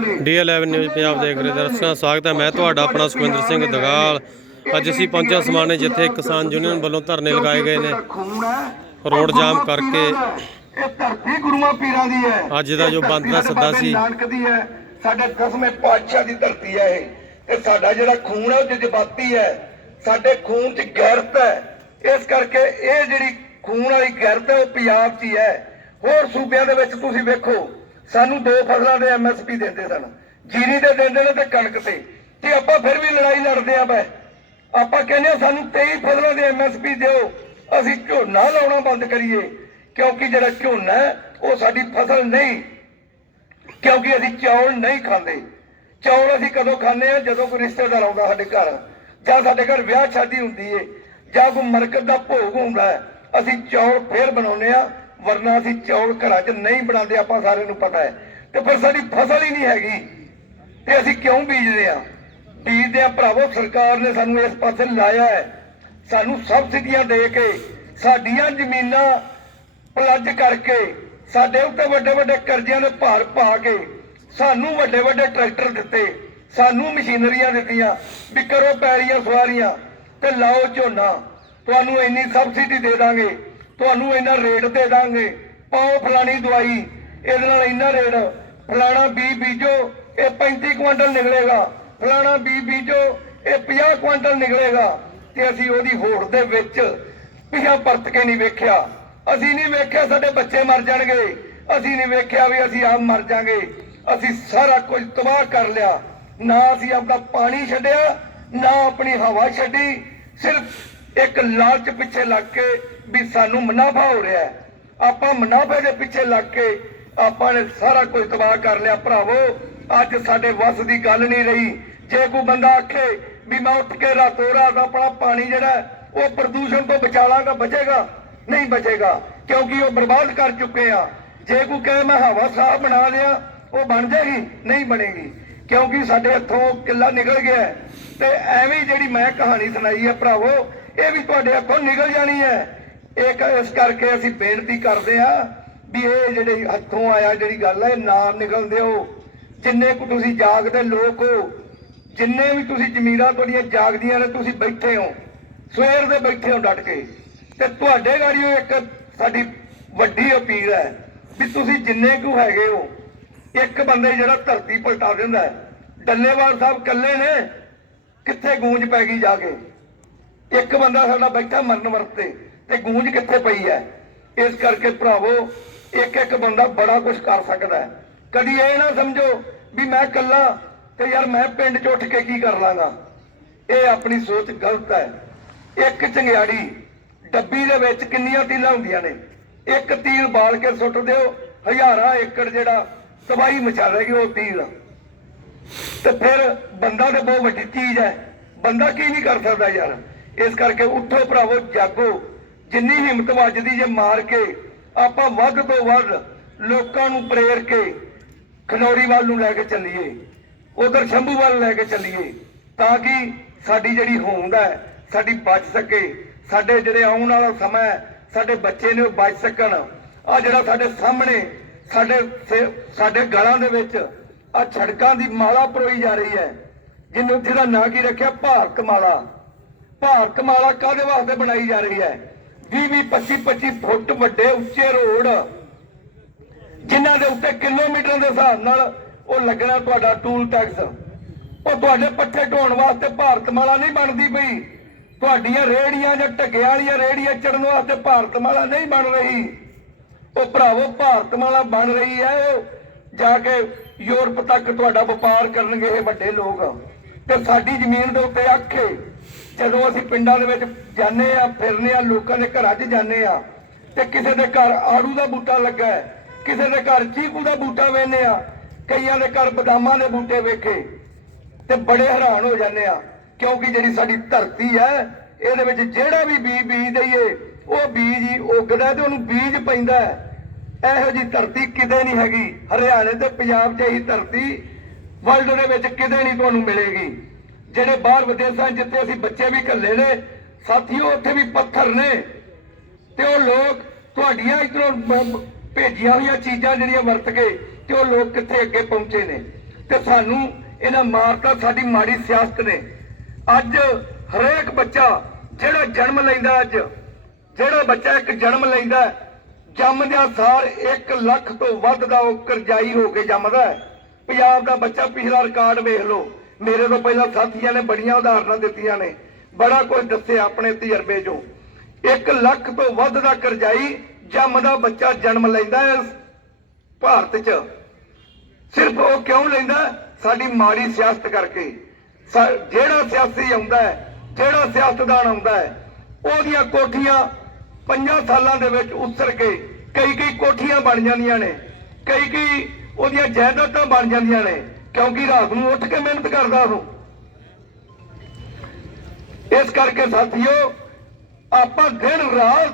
ਦੇ ਡੀ11 ਨਿਊਜ਼ ਪੰਜਾਬ ਦੇਖ ਰਹੇ ਦਰਸ਼ਕਾਂ ਦਾ ਸਵਾਗਤ ਹੈ। ਮੈਂ ਤੁਹਾਡਾ ਆਪਣਾ ਸੁਖਵਿੰਦਰ ਸਿੰਘ ਦਗਾਲ। ਅੱਜ ਅਸੀਂ ਪਹੁੰਚੇ ਸਮਾਣੇ ਜਿੱਥੇ ਕਿਸਾਨ ਯੂਨੀਅਨ ਵੱਲੋਂ ਧਰਨੇ ਲਗਾਏ ਗਏ ਨੇ। ਰੋਡ ਜਾਮ ਕਰਕੇ। ਇਹ ਧਰਤੀ ਗੁਰੂਆਂ ਪੀਰਾਂ ਦੀ ਹੈ। ਅੱਜ ਦਾ ਜੋ ਬੰਦ ਦਾ ਸੱਦਾ ਸੀ। ਨਾਨਕ ਦੀ ਹੈ। ਸਾਡੇ ਦਸਵੇਂ ਪਾਤਸ਼ਾਹ ਦੀ ਧਰਤੀ ਹੈ ਇਹ। ਇਹ ਸਾਡਾ ਜਿਹੜਾ ਖੂਨ ਹੈ ਉਹ ਜਜ਼ਬਾਤੀ ਹੈ। ਸਾਡੇ ਖੂਨ 'ਚ ਗੈਰਤ ਹੈ। ਇਸ ਕਰਕੇ ਇਹ ਜਿਹੜੀ ਖੂਨ ਵਾਲੀ ਗੈਰਤ ਹੈ ਉਹ ਪੰਜਾਬ 'ਚ ਹੀ ਹੈ। ਹੋਰ ਸੂਬਿਆਂ ਦੇ ਵਿੱਚ ਤੁਸੀਂ ਵੇਖੋ। ਸਾਨੂੰ ਦੋ ਫਸਲਾਂ ਦੇ ਐਮਐਸਪੀ ਦਿੰਦੇ ਸਨ। ਜੀਰੀ ਦੇ ਦਿੰਦੇ ਨੇ ਤੇ ਕਣਕ ਤੇ। ਤੇ ਆਪਾਂ ਫਿਰ ਵੀ ਲੜਾਈ ਲੜਦੇ ਆ ਬੈ ਆਪਾਂ ਕਹਿੰਦੇ ਸਾਨੂੰ 23 ਫਸਲਾਂ ਦੇ ਐਮਐਸਪੀ ਦਿਓ। ਅਸੀਂ ਝੋਨਾ ਲਾਉਣਾ ਬੰਦ ਕਰੀਏ। ਕਿਉਂਕਿ ਜਿਹੜਾ ਝੋਨਾ ਉਹ ਸਾਡੀ ਫਸਲ ਨਹੀਂ। ਕਿਉਂਕਿ ਅਸੀਂ ਚੌਲ ਨਹੀਂ ਖਾਂਦੇ। ਚੌਲ ਅਸੀਂ ਕਦੋਂ ਖਾਂਦੇ ਆ? ਜਦੋਂ ਕੋਈ ਰਿਸ਼ਤੇਦਾਰ ਆਉਂਦਾ ਸਾਡੇ ਘਰ। ਜਾਂ ਸਾਡੇ ਘਰ ਵਿਆਹ ਸ਼ਾਦੀ ਹੁੰਦੀ ਏ। ਜਾਂ ਕੋਈ ਮਰਕਤ ਦਾ ਭੋਗ ਹੁੰਦਾ ਹੈ, ਅਸੀਂ ਚੌਲ ਫੇਰ ਬਣਾਉਂਦੇ ਆ। ਵਰਨਾ ਅਸੀਂ ਚੌਲ ਘਰਾਂ 'ਚ ਨਹੀਂ ਬਣਾਉਂਦੇ, ਆਪਾਂ ਸਾਰਿਆਂ ਨੂੰ ਪਤਾ ਹੈ। ਤੇ ਫਿਰ ਸਾਡੀ ਫਸਲ ਹੀ ਨਹੀਂ ਹੈਗੀ। ਤੇ ਅਸੀਂ ਕਿਉਂ ਬੀਜਦੇ ਆ ਬੀਜਦੇ ਆ ਭਰਾਵੋ, ਸਰਕਾਰ ਨੇ ਸਾਨੂੰ ਇਸ ਪਾਸੇ ਲਾਇਆ ਹੈ। ਸਾਨੂੰ ਸਬਸਿਡੀਆਂ ਦੇ ਕੇ, ਸਾਡੀਆਂ ਜ਼ਮੀਨਾਂ ਪਲੱਜ ਕਰਕੇ, ਸਾਡੇ ਉੱਤੇ ਵੱਡੇ ਵੱਡੇ ਕਰਜ਼ਿਆਂ ਦੇ ਭਾਰ ਪਾ ਕੇ, ਸਾਨੂੰ ਵੱਡੇ ਵੱਡੇ ਟਰੈਕਟਰ ਦਿੱਤੇ, ਸਾਨੂੰ ਮਸ਼ੀਨਰੀਆਂ ਦਿੱਤੀਆਂ, ਵੀ ਕਰੋ ਪੈਲੀਆਂ ਸਵਾਰੀਆਂ, ਤੇ ਲਾਓ ਝੋਨਾ। ਤੁਹਾਨੂੰ ਇੰਨੀ ਸਬਸਿਡੀ ਦੇ ਦਾਂਗੇ। ਤੁਹਾਨੂੰ ਇੰਨਾ ਰੇਟ ਦੇ ਦਾਂਗੇ। ਪਾਓ ਫਲਾਣੀ ਦਵਾਈ। ਇਹਦੇ ਨਾਲ ਇੰਨਾ ਰੇਟ। ਫਲਾਣਾ ਬੀ ਬੀਜੋ, ਇਹ 35 ਕੁਇੰਟਲ ਨਿਕਲੇਗਾ। ਫਲਾਣਾ ਬੀ ਬੀਜੋ, ਇਹ 50 ਕੁਇੰਟਲ ਨਿਕਲੇਗਾ। ਤੇ ਅਸੀਂ ਉਹਦੀ ਹੋੜ ਦੇ ਵਿੱਚ ਪਿਛਾ ਪਰਤ ਕੇ ਨਹੀਂ ਵੇਖਿਆ। ਅਸੀਂ ਨਹੀਂ ਵੇਖਿਆ ਸਾਡੇ ਬੱਚੇ ਮਰ ਜਾਣਗੇ। ਅਸੀਂ ਨਹੀਂ ਵੇਖਿਆ ਵੀ ਅਸੀਂ ਆਪ ਮਰ ਜਾਾਂਗੇ। ਅਸੀਂ ਸਾਰਾ ਕੁਝ ਤਬਾਹ ਕਰ ਲਿਆ। ਨਾ ਅਸੀਂ ਆਪਣਾ ਪਾਣੀ ਛੱਡਿਆ, ਨਾ ਆਪਣੀ ਹਵਾ ਛੱਡੀ। ਸਿਰਫ ਇੱਕ ਲਾਲਚ ਪਿੱਛੇ ਲੱਗ ਕੇ ਵੀ ਸਾਨੂੰ ਮੁਨਾਫਾ ਹੋ ਰਿਹਾ ਹੈ। ਆਪਾਂ ਮੁਨਾਫੇ ਦੇ ਪਿੱਛੇ ਲੱਗ ਕੇ ਆਪਾਂ ਨੇ ਸਾਰਾ ਕੁਝ ਤਬਾਹ ਕਰ ਲਿਆ। ਭਰਾਵੋ, ਅੱਜ ਸਾਡੇ ਵੱਸ ਦੀ ਗੱਲ ਨਹੀਂ ਰਹੀ। ਜੇ ਕੋਈ ਬੰਦਾ ਆਖੇ ਵੀ ਮੈਂ ਉੱਠ ਕੇ ਰਾਤੋਂ ਰਾਤ ਆਪਣਾ ਪਾਣੀ ਜਿਹੜਾ ਉਹ ਪ੍ਰਦੂਸ਼ਣ ਤੋਂ ਬਚਾ ਲਾਂਗਾ, ਬਚੇਗਾ? ਨਹੀਂ ਬਚੇਗਾ, ਕਿਉਂਕਿ ਉਹ ਬਰਬਾਦ ਕਰ ਚੁੱਕੇ ਆ। ਜੇ ਕੋਈ ਕਹੇ ਮੈਂ ਹਵਾ ਸਾਫ਼ ਬਣਾ ਲਿਆ, ਉਹ ਬਣ ਜਾਏਗੀ? ਨਹੀਂ ਬਣੇਗੀ। ਕਿਉਂਕਿ ਸਾਡੇ ਹੱਥੋਂ ਕਿੱਲਾ ਨਿਕਲ ਗਿਆ ਤੇ ਐਵੇਂ ਜਿਹੜੀ ਮੈਂ ਕਹਾਣੀ ਸੁਣਾਈ ਹੈ, ਭਰਾਵੋ, ਇਹ ਵੀ ਤੁਹਾਡੇ ਹੱਥੋਂ ਨਿਕਲ ਜਾਣੀ ਹੈ। ਇਹ ਇਸ ਕਰਕੇ ਅਸੀਂ ਬੇਨਤੀ ਕਰਦੇ ਆ ਵੀ ਇਹ ਜਿਹੜੇ ਹੱਥੋਂ ਆਇਆ ਜਿਹੜੀ ਗੱਲ ਹੈ ਨਾ ਨਿਕਲ ਦਿਓ ਜਿੰਨੇ ਕੁ ਤੁਸੀਂ ਜਾਗਦੇ ਲੋਕ ਹੋ, ਜਿੰਨੇ ਵੀ ਤੁਸੀਂ ਜ਼ਮੀਰਾਂ ਤੁਹਾਡੀਆਂ ਜਾਗਦੀਆਂ ਨੇ, ਤੁਸੀਂ ਬੈਠੇ ਹੋ। ਸਵੇਰ ਦੇ ਬੈਠੇ ਹੋ ਡਟ ਕੇ। ਤੇ ਤੁਹਾਡੇ ਗਾੜੀਓ ਇੱਕ ਸਾਡੀ ਵੱਡੀ ਅਪੀਲ ਹੈ ਵੀ ਤੁਸੀਂ ਜਿੰਨੇ ਕੁ ਹੈਗੇ ਹੋ, ਇੱਕ ਬੰਦੇ ਜਿਹੜਾ ਧਰਤੀ ਪਲਟਾ ਦਿੰਦਾ ਹੈ। ਡੱਲੇਵਾਲ ਸਾਹਿਬ ਇਕੱਲੇ ਨੇ, ਕਿੱਥੇ ਗੂੰਜ ਪੈ ਗਈ ਜਾ ਕੇ? ਇੱਕ ਬੰਦਾ ਸਾਡਾ ਬੈਠਾ ਮਰਨ ਵਰਤੇ ਤੇ ਗੂੰਜ ਕਿੱਥੇ ਪਈ ਹੈ? ਇਸ ਕਰਕੇ ਭਰਾਵੋ, ਇੱਕ ਇੱਕ ਬੰਦਾ ਬੜਾ ਕੁਝ ਕਰ ਸਕਦਾ ਹੈ। ਕਦੀ ਇਹ ਨਾ ਸਮਝੋ ਵੀ ਮੈਂ ਇਕੱਲਾ ਤੇ ਯਾਰ ਮੈਂ ਪਿੰਡ 'ਚ ਉੱਠ ਕੇ ਕੀ ਕਰ ਲਾਂਗਾ। ਇਹ ਆਪਣੀ ਸੋਚ ਗਲਤ ਹੈ। ਇੱਕ ਚੰਗਿਆੜੀ ਡੱਬੀ ਦੇ ਵਿੱਚ ਕਿੰਨੀਆਂ ਤੀਲਾਂ ਹੁੰਦੀਆਂ ਨੇ। ਇੱਕ ਤੀਲ ਬਾਲ ਕੇ ਸੁੱਟ ਦਿਓ, ਹਜ਼ਾਰਾਂ ਏਕੜ ਜਿਹੜਾ ਤਬਾਹੀ ਮਚਾ ਲੇਗੀ ਉਹ ਤੀਲ। ਤੇ ਫਿਰ ਬੰਦਾ ਤੇ ਬਹੁਤ ਵੱਡੀ ਚੀਜ਼ ਹੈ। ਬੰਦਾ ਕੀ ਨਹੀਂ ਕਰ ਸਕਦਾ ਯਾਰ। ਇਸ ਕਰਕੇ ਉੱਠੋ ਭਰਾਵੋ, ਜਾਗੋ। ਜਿੰਨੀ ਹਿੰਮਤ ਵੱਜਦੀ ਜੇ ਮਾਰ ਕੇ, ਆਪਾਂ ਵੱਧ ਤੋਂ ਵੱਧ ਲੋਕਾਂ ਨੂੰ ਪ੍ਰੇਰ ਕੇ ਖਨੌਰੀ ਵੱਲ ਨੂੰ ਲੈ ਕੇ ਚੱਲੀਏ, ਉਧਰ ਸ਼ੰਭੂ ਵੱਲ ਲੈ ਕੇ ਚੱਲੀਏ, ਤਾਂ ਕਿ ਸਾਡੀ ਜਿਹੜੀ ਹੋਂਦ ਹੈ, ਸਾਡੀ ਬਚ ਸਕੇ, ਸਾਡੇ ਜਿਹੜੇ ਆਉਣ ਵਾਲਾ ਸਮਾਂ ਹੈ, ਸਾਡੇ ਬੱਚੇ ਨੇ ਉਹ ਬਚ ਸਕਣ। ਆ ਜਿਹੜਾ ਸਾਡੇ ਸਾਹਮਣੇ, ਸਾਡੇ ਸਾਡੇ ਗਲਾਂ ਦੇ ਵਿੱਚ ਆ ਛੜਕਾਂ ਦੀ ਮਾਲਾ ਪਰੋਈ ਜਾ ਰਹੀ ਹੈ, ਜਿਹਨੂੰ ਜਿਹਦਾ ਨਾਂ ਕੀ ਰੱਖਿਆ? ਭਾਰਤ ਮਾਲਾ। ਭਾਰਤ ਮਾਲਾ ਕਾਹਦੇ ਵਾਸਤੇ ਬਣਾਈ ਜਾ ਰਹੀ ਹੈ? 20 20 25 25 ਫੁੱਟ ਵੱਡੇ ਉੱਚੇ ਰੋਡ, ਜਿਨ੍ਹਾਂ ਦੇ ਉੱਤੇ ਕਿਲੋਮੀਟਰ ਦੇ ਹਿਸਾਬ ਨਾਲ ਉਹ ਲੱਗਣਾ ਤੁਹਾਡਾ ਟੂਲ ਟੈਕਸ ਉਹ ਤੁਹਾਡੇ ਪੱਠੇ ਢੋਣ ਵਾਸਤੇ ਭਾਰਤ ਨਹੀਂ ਬਣਦੀ ਪਈ। ਤੁਹਾਡੀਆਂ ਰੇੜੀਆਂ ਜਾਂ ਢੱਗੇ ਵਾਲੀਆਂ ਰੇੜੀਆਂ ਚੜਨ ਵਾਸਤੇ ਭਾਰਤ ਮਾਲਾ ਨਹੀਂ ਬਣ ਰਹੀ। ਉਹ ਭਰਾਵੋ ਭਾਰਤ ਮਾਲਾ ਬਣ ਰਹੀ ਹੈ ਉਹ। ਜਾ ਕੇ ਯੂਰਪ ਤੱਕ ਤੁਹਾਡਾ ਵਪਾਰ ਕਰਨਗੇ ਇਹ ਵੱਡੇ ਲੋਕ। ਤੇ ਸਾਡੀ ਜ਼ਮੀਨ ਦੇ ਉੱਤੇ ਅੱਖੇ ਜਦੋਂ ਅਸੀਂ ਪਿੰਡਾਂ ਦੇ ਵਿੱਚ ਜਾਂਦੇ ਆ, ਫਿਰਨੇ ਆ, ਲੋਕਾਂ ਦੇ ਘਰਾਂ 'ਚ ਜਾਂਦੇ ਆ, ਤੇ ਕਿਸੇ ਦੇ ਘਰ ਆੜੂ ਦਾ ਬੂਟਾ ਲੱਗਾ ਹੈ, ਕਿਸੇ ਦੇ ਘਰ ਚੀਕੂ ਦਾ ਬੂਟਾ ਵੇਖਦੇ ਆ, ਕਈਆਂ ਦੇ ਘਰ ਬਦਾਮਾਂ ਦੇ ਬੂਟੇ ਵੇਖੇ, ਤੇ ਬੜੇ ਹੈਰਾਨ ਹੋ ਜਾਂਦੇ ਆ, ਕਿਉਂਕਿ ਜਿਹੜੀ ਸਾਡੀ ਧਰਤੀ ਹੈ, ਇਹਦੇ ਵਿੱਚ ਜਿਹੜਾ ਵੀ ਬੀਜ ਬੀਜ ਦਈਏ, ਉਹ ਬੀਜ ਹੀ ਉੱਗਦਾ ਤੇ ਉਹਨੂੰ ਬੀਜ ਪੈਂਦਾ ਇਹੋ ਜੀ ਧਰਤੀ ਕਿਤੇ ਨਹੀਂ ਹੈਗੀ। ਹਰਿਆਣੇ ਤੇ ਪੰਜਾਬ 'ਚ ਇਹੀ ਧਰਤੀ ਵਰਲਡ ਦੇ ਵਿੱਚ ਕਿਤੇ ਨਹੀਂ ਤੁਹਾਨੂੰ ਮਿਲੇਗੀ। ਜਿਹੜੇ ਬਾਹਰ ਵਿਦੇਸ਼ਾਂ ਜਿੱਥੇ ਅਸੀਂ ਬੱਚੇ ਵੀ ਘੱਲੇ ਨੇ, ਸਾਥੀਓ ਉੱਥੇ ਵੀ ਪੱਥਰ ਨੇ। ਤੇ ਉਹ ਲੋਕ ਤੁਹਾਡੀਆਂ ਇਧਰੋਂ ਭੇਜੀਆਂ ਹੋਈਆਂ ਚੀਜ਼ਾਂ ਜਿਹੜੀਆਂ ਵਰਤ ਕੇ ਤੇ ਉਹ ਲੋਕ ਕਿੱਥੇ ਅੱਗੇ ਪਹੁੰਚੇ ਨੇ। ਤੇ ਸਾਨੂੰ ਇਹਨਾਂ ਮਾਰਤਾ, ਸਾਡੀ ਮਾੜੀ ਸਿਆਸਤ ਨੇ। ਅੱਜ ਹਰੇਕ ਬੱਚਾ ਜਿਹੜਾ ਜਨਮ ਲੈਂਦਾ ਅੱਜ, ਜਿਹੜਾ ਬੱਚਾ ਇੱਕ ਜਨਮ ਲੈਂਦਾ ਜੰਮਦਿਆਂ ਸਾਰ 1 ਲੱਖ ਤੋਂ ਵੱਧ ਦਾ ਉਹ ਕਰਜ਼ਾਈ ਹੋ ਕੇ ਜੰਮਦਾ ਪੰਜਾਬ ਦਾ ਬੱਚਾ ਪਿਛਲਾ ਰਿਕਾਰਡ ਵੇਖ ਲਓ। ਮੇਰੇ ਤੋਂ ਪਹਿਲਾਂ ਸਾਥੀਆਂ ਨੇ ਬੜੀਆਂ ਉਦਾਹਰਨਾਂ ਦਿੱਤੀਆਂ ਨੇ। ਬੜਾ ਕੁਝ ਦੱਸਿਆ ਆਪਣੇ ਤਜਰਬੇ ਚੋਂ। 1 ਲੱਖ ਤੋਂ ਵੱਧ ਦਾ ਕਰਜ਼ਾਈ ਜੰਮਦਾ ਬੱਚਾ ਜਨਮ ਲੈਂਦਾ ਹੈ ਭਾਰਤ 'ਚ। ਸਿਰਫ ਉਹ ਕਿਉਂ ਲੈਂਦਾ? ਸਾਡੀ ਮਾੜੀ ਸਿਆਸਤ ਕਰਕੇ। ਜਿਹੜਾ ਸਿਆਸੀ ਆਉਂਦਾ ਹੈ, ਜਿਹੜਾ ਸਿਆਸਤਦਾਨ ਆਉਂਦਾ ਹੈ, ਉਹਦੀਆਂ ਕੋਠੀਆਂ ਪੰਜਾਂ ਸਾਲਾਂ ਦੇ ਵਿੱਚ ਉਸਰ ਕੇ ਕਈ ਕਈ ਕੋਠੀਆਂ ਬਣ ਜਾਂਦੀਆਂ ਨੇ। ਕਈ ਕਈ ਉਹਦੀਆਂ ਜਾਇਦਾਦਾਂ ਬਣ ਜਾਂਦੀਆਂ ਨੇ। ਕਿਉਂਕਿ ਰਾਤ ਨੂੰ ਉੱਠ ਕੇ ਮਿਹਨਤ ਕਰਦਾ ਉਹ। ਇਸ ਕਰਕੇ ਸਾਥੀਓ, ਆਪਾਂ ਦਿਨ ਰਾਤ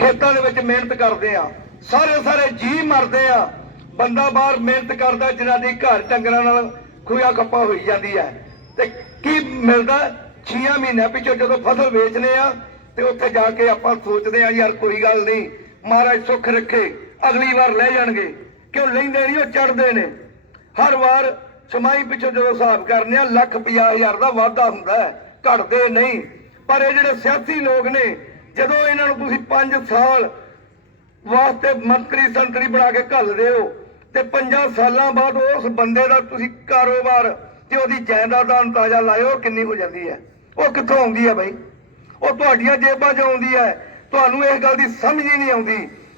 ਖੇਤਾਂ ਦੇ ਵਿੱਚ ਮਿਹਨਤ ਕਰਦੇ ਆ ਸਾਰੇ ਸਾਰੇ ਜੀ ਮਰਦੇ ਆ। ਬੰਦਾ ਬਾਹਰ ਮਿਹਨਤ ਕਰਦਾ, ਜਿਨ੍ਹਾਂ ਦੀ ਘਰ ਡੰਗਰਾਂ ਨਾਲ ਖੁਆ ਕੱਪਾ ਹੋਈ ਜਾਂਦੀ ਹੈ। ਤੇ ਕੀ ਮਿਲਦਾ? 6 ਮਹੀਨਿਆਂ ਪਿੱਛੋਂ ਜਦੋਂ ਫਸਲ ਵੇਚਨੇ ਆ ਤੇ ਉੱਥੇ ਜਾ ਕੇ ਆਪਾਂ ਸੋਚਦੇ ਆ ਯਾਰ ਕੋਈ ਗੱਲ ਨਹੀਂ, ਮਹਾਰਾਜ ਸੁੱਖ ਰੱਖੇ, ਅਗਲੀ ਵਾਰ ਲੈ ਜਾਣਗੇ। ਕਿਉਂ ਲੈਂਦੇ ਨਹੀਂ ਉਹ ਚੜਦੇ ਨੇ। ਹਰ ਵਾਰ ਛਮਾਈ ਪਿੱਛੋਂ ਜਦੋਂ ਹਿਸਾਬ ਕਰਨੇ ਆ, ਲੱਖ ਪੰਜਾਹ ਦਾ ਵਾਧਾ ਹੁੰਦਾ ਹੈ, ਘਟਦੇ ਨਹੀਂ। ਪਰ ਇਹ ਜਿਹੜੇ ਸਿਆਸੀ ਲੋਕ ਨੇ, ਜਦੋਂ ਇਹਨਾਂ ਨੂੰ ਤੁਸੀਂ 5 ਸਾਲ ਵਾਸਤੇ ਮੰਤਰੀ ਸੰਤਰੀ ਬਣਾ ਕੇ ਘੱਲਦੇ ਹੋ, ਤੇ 5 ਸਾਲਾਂ ਬਾਅਦ ਉਸ ਬੰਦੇ ਦਾ ਤੁਸੀਂ ਕਾਰੋਬਾਰ ਤੇ ਉਹਦੀ ਜਾਇਦਾਦ ਦਾ ਅੰਦਾਜ਼ਾ ਲਾਇਓ, ਕਿੰਨੀ ਹੋ ਜਾਂਦੀ ਹੈ। ਉਹ ਕਿੱਥੋਂ ਆਉਂਦੀ ਹੈ ਬਈ? ਉਹ ਤੁਹਾਡੀਆਂ ਜੇਬਾਂ 'ਚ ਆਉਂਦੀ ਹੈ। ਤੁਹਾਨੂੰ ਇਸ ਗੱਲ ਦੀ ਸਮਝ ਹੀ ਨਹੀਂ ਆਉਂਦੀ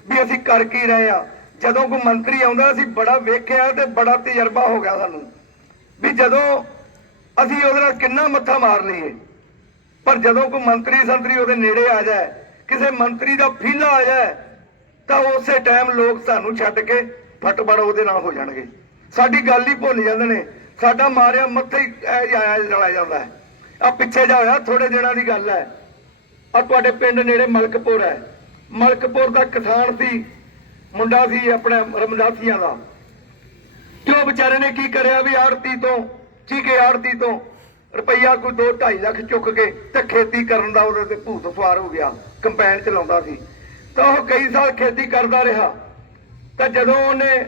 ਵੀ ਅਸੀਂ ਕਰ ਕੀ ਰਹੇ ਆ ਜਦੋਂ ਕੋਈ ਮੰਤਰੀ ਆਉਂਦਾ, ਅਸੀਂ ਬੜਾ ਵੇਖਿਆ ਤੇ ਬੜਾ ਤਜਰਬਾ ਹੋ ਗਿਆ ਸਾਨੂੰ ਵੀ ਜਦੋਂ ਅਸੀਂ ਉਹਦੇ ਨਾਲ ਕਿੰਨਾ ਮੱਥਾ ਮਾਰ ਲਈਏ। ਪਰ ਜਦੋਂ ਕੋਈ ਮੰਤਰੀ ਸੰਤਰੀ ਉਹਦੇ ਨੇੜੇ ਆ ਜਾਏ, ਕਿਸੇ ਮੰਤਰੀ ਦਾ ਫੀਲਾ ਆ ਜਾਏ, ਤਾਂ ਉਸੇ ਟਾਈਮ ਲੋਕ ਸਾਨੂੰ ਛੱਡ ਕੇ ਫਟਬੜ ਉਹਦੇ ਨਾਲ ਹੋ ਜਾਣਗੇ। ਸਾਡੀ ਗੱਲ ਹੀ ਭੁੱਲ ਜਾਂਦੇ ਨੇ। ਸਾਡਾ ਮਾਰਿਆ ਮੱਥੇ ਹੀ ਆਇਆ ਚਲਾ ਜਾਂਦਾ ਹੈ। ਆ ਪਿੱਛੇ ਜਾ ਹੋਇਆ ਥੋੜੇ ਦਿਨਾਂ ਦੀ ਗੱਲ ਹੈ। ਆ ਤੁਹਾਡੇ ਪਿੰਡ ਨੇੜੇ ਮਲਕਪੁਰ ਹੈ। ਮਲਕਪੁਰ ਦਾ ਕਿਸਾਨ ਸੀ। ਮੁੰਡਾ ਸੀ ਆਪਣੇ ਰਮਦਾਸੀਆਂ ਦਾ। ਤੇ ਉਹ ਵਿਚਾਰੇ ਨੇ ਕੀ ਕਰਿਆ ਵੀ ਆੜਤੀ ਤੋਂ ਠੀਕੇ ਆੜਤੀ ਤੋਂ ਰੁਪਈਆ ਕੋਈ 2 2.5 ਲੱਖ ਚੁੱਕ ਕੇ ਤੇ ਖੇਤੀ ਕਰਨ ਦਾ ਉਹਦੇ ਤੇ ਭੂਤ ਸਵਾਰ ਹੋ ਗਿਆ, ਕੰਪੈਨ ਚਲਾਉਂਦਾ ਸੀ। ਤਾਂ ਉਹ ਕਈ ਸਾਲ ਖੇਤੀ ਕਰਦਾ ਰਿਹਾ। ਤਾਂ ਜਦੋਂ ਉਹਨੇ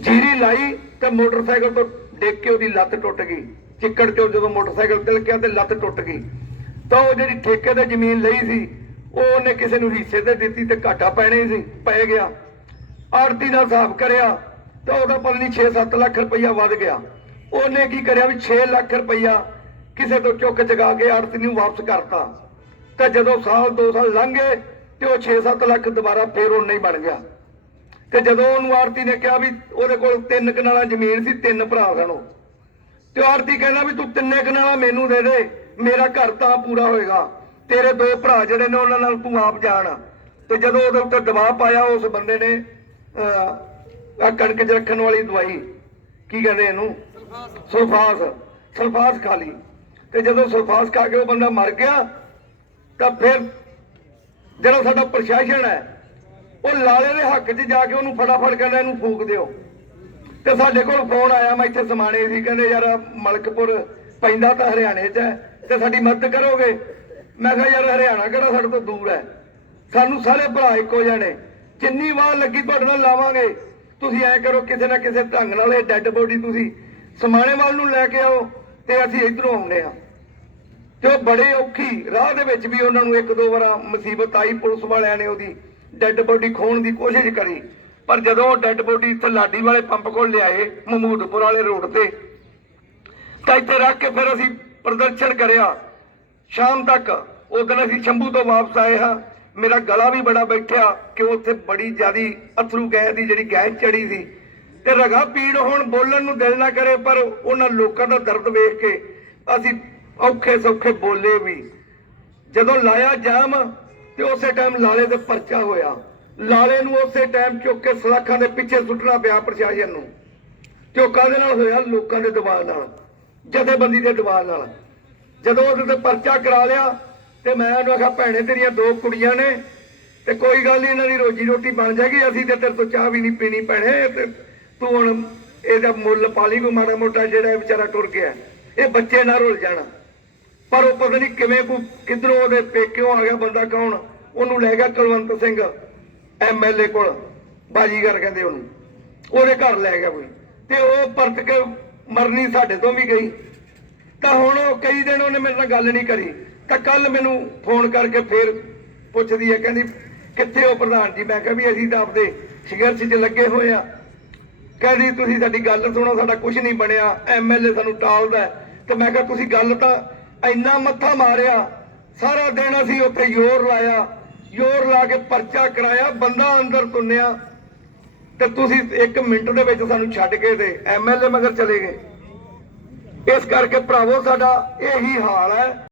ਜੀਰੀ ਲਾਈ ਤੇ ਮੋਟਰਸਾਈਕਲ ਤੋਂ ਡਿੱਗ ਕੇ ਉਹਦੀ ਲੱਤ ਟੁੱਟ ਗਈ। ਚਿੱਕੜ ਚੋਂ ਜਦੋਂ ਮੋਟਰਸਾਈਕਲ ਤਿਲਕਿਆ ਤੇ ਲੱਤ ਟੁੱਟ ਗਈ। ਤਾਂ ਉਹ ਜਿਹੜੀ ਠੇਕੇ ਤੇ ਜ਼ਮੀਨ ਲਈ ਸੀ ਉਹ ਉਹਨੇ ਕਿਸੇ ਨੂੰ ਹਿੱਸੇ ਤੇ ਦਿੱਤੀ ਤੇ ਘਾਟਾ ਪੈਣਾ ਹੀ ਸੀ, ਪੈ ਗਿਆ। ਆੜਤੀ ਨਾਲ ਹਿਸਾਬ ਕਰਿਆ ਤਾਂ ਉਹਦਾ ਪਤਾ ਨਹੀਂ 6-7 ਲੱਖ ਰੁਪਈਆ ਵੱਧ ਗਿਆ। ਉਹਨੇ ਕੀ ਕਰਿਆ ਵੀ 6 ਲੱਖ ਰੁਪਈਆ ਕਿਸੇ ਤੋਂ ਚੁੱਕ ਚਗਾ ਕੇ ਆੜਤੀ ਨੂੰ ਵਾਪਸ ਕਰਤਾ। ਤਾਂ ਜਦੋਂ ਸਾਲ 2 ਸਾਲ ਲੰਘ ਗਏ ਤੇ ਉਹ 6-7 ਲੱਖ ਦੁਬਾਰਾ ਫੇਰ ਉਹ ਨਹੀਂ ਬਣ ਗਿਆ। ਤੇ ਜਦੋਂ ਉਹਨੂੰ ਆੜਤੀ ਨੇ ਕਿਹਾ ਵੀ ਉਹਦੇ ਕੋਲ ਤਿੰਨ ਕਨਾਲਾਂ ਜ਼ਮੀਨ ਸੀ, ਤਿੰਨ ਭਰਾ ਸਨ ਉਹ। ਤੇ ਆੜਤੀ ਕਹਿੰਦਾ ਵੀ ਤੂੰ ਤਿੰਨੇ ਕਨਾਲਾਂ ਮੈਨੂੰ ਦੇ ਦੇ, ਮੇਰਾ ਘਰ ਤਾਂ ਪੂਰਾ ਹੋਏਗਾ। ਤੇਰੇ ਦੋ ਭਰਾ ਜਿਹੜੇ ਨੇ, ਉਹਨਾਂ ਨਾਲ ਤੂੰ ਆਪ ਜਾਣ। ਤੇ ਜਦੋਂ ਉਹਦੇ ਉੱਤੇ ਦਬਾਅ ਪਾਇਆ, ਉਸ ਬੰਦੇ ਨੇ ਆ ਕਣਕ 'ਚ ਰੱਖਣ ਵਾਲੀ ਦਵਾਈ। ਕੀ ਕਹਿੰਦੇ ਇਹਨੂੰ? ਸਲਫਾਸ। ਸਲਫਾਸ ਖਾ ਲਈ। ਤੇ ਜਦੋਂ ਸਲਫਾਸ ਖਾ ਕੇ ਉਹ ਬੰਦਾ ਮਰ ਗਿਆ, ਤਾਂ ਫਿਰ ਜਿਹੜਾ ਸਾਡਾ ਪ੍ਰਸ਼ਾਸਨ ਹੈ, ਉਹ ਲਾਲੇ ਦੇ ਹੱਕ 'ਚ ਜਾ ਕੇ ਉਹਨੂੰ ਫਟਾਫਟ ਕਹਿੰਦਾ ਇਹਨੂੰ ਫੂਕ ਦਿਓ। ਤੇ ਸਾਡੇ ਕੋਲ ਫੋਨ ਆਇਆ, ਮੈਂ ਇੱਥੇ ਸਮਾਣੇ ਸੀ ਕਹਿੰਦੇ ਯਾਰ, ਮਲਕਪੁਰ ਪੈਂਦਾ ਤਾਂ ਹਰਿਆਣੇ 'ਚ ਹੈ, ਤੇ ਸਾਡੀ ਮਦਦ ਕਰੋਗੇ? ਮੈਂ ਕਿਹਾ ਯਾਰ ਹਰਿਆਣਾ ਕਿਹੜਾ ਸਾਡੇ ਤੋਂ ਦੂਰ ਹੈ? ਸਾਨੂੰ ਸਾਰੇ ਭਰਾ ਇੱਕੋ ਜਾਣੇ ਜਿੰਨੀ ਵਾਰ ਲੱਗੀ ਤੁਹਾਡੇ ਨਾਲ ਲਾਵਾਂਗੇ। ਤੁਸੀਂ ਐ ਕਰੋ, ਕਿਸੇ ਨਾ ਕਿਸੇ ਢੰਗ ਨਾਲ ਇਹ ਡੈੱਡ ਬੋਡੀ ਤੁਸੀਂ ਸਮਾਣੇ ਵੱਲ ਨੂੰ ਲੈ ਕੇ ਆਓ ਤੇ ਅਸੀਂ ਇਧਰੋਂ ਆਉਂਦੇ ਆ ਤੇ ਉਹ ਬੜੇ ਔਖੀ ਰਾਹ ਦੇ ਵਿੱਚ ਵੀ ਉਹਨਾਂ ਨੂੰ ਇੱਕ ਦੋ ਵਾਰ ਮੁਸੀਬਤ ਆਈ, ਪੁਲਿਸ ਵਾਲਿਆਂ ਨੇ ਉਹਦੀ ਡੈੱਡ ਬੋਡੀ ਖੋਣ ਦੀ ਕੋਸ਼ਿਸ਼ ਕਰੀ। ਪਰ ਜਦੋਂ ਉਹ ਡੈੱਡ ਬੋਡੀ ਇੱਥੇ ਲਾਡੀ ਵਾਲੇ ਪੰਪ ਕੋਲ ਲਿਆਏ, ਮਹਮੂਦਪੁਰ ਵਾਲੇ ਰੋਡ ਤੇ, ਤਾਂ ਇੱਥੇ ਰੱਖ ਕੇ ਫਿਰ ਅਸੀਂ ਪ੍ਰਦਰਸ਼ਨ ਕਰਿਆ। ਸ਼ਾਮ ਤੱਕ ਉਹ ਦਿਨ ਅਸੀਂ ਸ਼ੰਭੂ ਤੋਂ ਵਾਪਸ ਆਏ ਹਾਂ। ਮੇਰਾ ਗਲਾ ਵੀ ਬੜਾ ਬੈਠਿਆ ਕਿ ਉੱਥੇ ਬੜੀ ਜ਼ਿਆਦੀ ਅਥਰੂ ਗੈਸ ਦੀ ਜਿਹੜੀ ਗੈਸ ਚੜੀ ਸੀ। ਤੇ ਰਗਾ ਪੀੜ ਹੋਣ ਬੋਲਣ ਨੂੰ ਦਿਲ ਨਾ ਕਰੇ, ਪਰ ਉਹਨਾਂ ਲੋਕਾਂ ਦਾ ਦਰਦ ਵੇਖ ਕੇ ਅਸੀਂ ਔਖੇ ਸੌਖੇ ਬੋਲੇ ਵੀ। ਜਦੋਂ ਲਾਇਆ ਜਾਮ, ਤੇ ਉਸੇ ਟਾਈਮ ਲਾਲੇ ਤੇ ਪਰਚਾ ਹੋਇਆ। ਲਾਲੇ ਨੂੰ ਉਸੇ ਟਾਈਮ ਚੁੱਕ ਕੇ ਸਲਾਖਾਂ ਦੇ ਪਿੱਛੇ ਸੁੱਟਣਾ ਪਿਆ ਪ੍ਰਸ਼ਾਸਨ ਨੂੰ। ਤੇ ਉਹ ਕਾਹਦੇ ਨਾਲ ਹੋਇਆ? ਲੋਕਾਂ ਦੇ ਦਬਾਅ ਨਾਲ, ਜਥੇਬੰਦੀ ਦੇ ਦਬਾਅ ਨਾਲ। ਜਦੋਂ ਉਹਦੇ ਤੇ ਪਰਚਾ ਕਰਾ ਲਿਆ ਤੇ ਮੈਂ ਉਹਨੂੰ ਆਖਿਆ, ਭੈਣੇ ਤੇਰੀਆਂ ਦੋ ਕੁੜੀਆਂ ਨੇ ਤੇ ਕੋਈ ਗੱਲ ਨਹੀਂ, ਇਹਨਾਂ ਦੀ ਰੋਜੀ ਰੋਟੀ ਬਣ ਜਾਏਗੀ, ਅਸੀਂ ਤੇ ਤੇਰੇ ਤੋਂ ਚਾਹ ਵੀ ਨਹੀਂ ਪੀਣੀ ਭੈਣੇ, ਤੇ ਤੂੰ ਹੁਣ ਇਹਦਾ ਮੁੱਲ ਪਾਲੀ ਕੋ ਮਾੜਾ ਮੋਟਾ ਜਿਹੜਾ ਇਹ ਵਿਚਾਰਾ ਟੁਰ ਗਿਆ। ਇਹ ਬੱਚੇ ਨਾ ਰੁੱਲ ਜਾਣਾ। ਪਰ ਉਹ ਪਤਾ ਨਹੀਂ ਕਿਵੇਂ ਕੋ ਕਿਧਰੋਂ ਉਹਦੇ ਪੇਕਿਓਂ ਆ ਗਿਆ ਬੰਦਾ ਕੌਣ? ਉਹਨੂੰ ਲੈ ਗਿਆ ਕੁਲਵੰਤ ਸਿੰਘ ਐਮਐਲਏ ਕੋਲ, ਬਾਜੀਗਰ ਕਹਿੰਦੇ ਉਹਨੂੰ। ਉਹਦੇ ਘਰ ਲੈ ਗਿਆ ਕੋਈ। ਤੇ ਉਹ ਪਰਤ ਕੇ ਮਰਨੀ ਸਾਡੇ ਤੋਂ ਵੀ ਗਈ। ਤਾਂ ਹੁਣ ਉਹ ਕਈ ਦਿਨ ਉਹਨੇ ਮੇਰੇ ਨਾਲ ਗੱਲ ਨਹੀਂ ਕਰੀ। ਤਾਂ ਕੱਲ ਮੈਨੂੰ ਫੋਨ ਕਰਕੇ ਫੇਰ ਪੁੱਛਦੀ ਹੈ, ਕਹਿੰਦੀ, ਕਿੱਥੇ ਹੋ ਪ੍ਰਧਾਨ ਜੀ? ਮੈਂ ਕਿਹਾ ਵੀ ਅਸੀਂ ਤਾਂ ਆਪਦੇ ਸੰਘਰਸ਼ 'ਚ ਲੱਗੇ ਹੋਏ ਆ ਕਹਿੰਦੀ, ਤੁਸੀਂ ਸਾਡੀ ਗੱਲ ਸੁਣੋ, ਸਾਡਾ ਕੁਝ ਨਹੀਂ ਬਣਿਆ। ਐਮਐਲਏ ਸਾਨੂੰ ਟਾਲਦਾ ਤੇ ਮੈਂ ਕਿਹਾ, ਤੁਸੀਂ ਗੱਲ ਤਾਂ ਇੰਨਾ ਮੱਥਾ ਮਾਰਿਆ, ਸਾਰਾ ਦਿਨ ਅਸੀਂ ਉੱਥੇ ਜ਼ੋਰ ਲਾਇਆ, ਜ਼ੋਰ ਲਾ ਕੇ ਪਰਚਾ ਕਰਾਇਆ, ਬੰਦਾ ਅੰਦਰ ਤੁੰਨਿਆ। ਤੇ ਤੁਸੀਂ 1 ਮਿੰਟ ਦੇ ਵਿੱਚ ਸਾਨੂੰ ਛੱਡ ਕੇ ਤੇ ਐਮਐਲਏ ਮਗਰ ਚਲੇ ਗਏ। ਇਸ ਕਰਕੇ ਭਰਾਵੋ ਸਾਡਾ ਇਹੀ ਹਾਲ ਹੈ।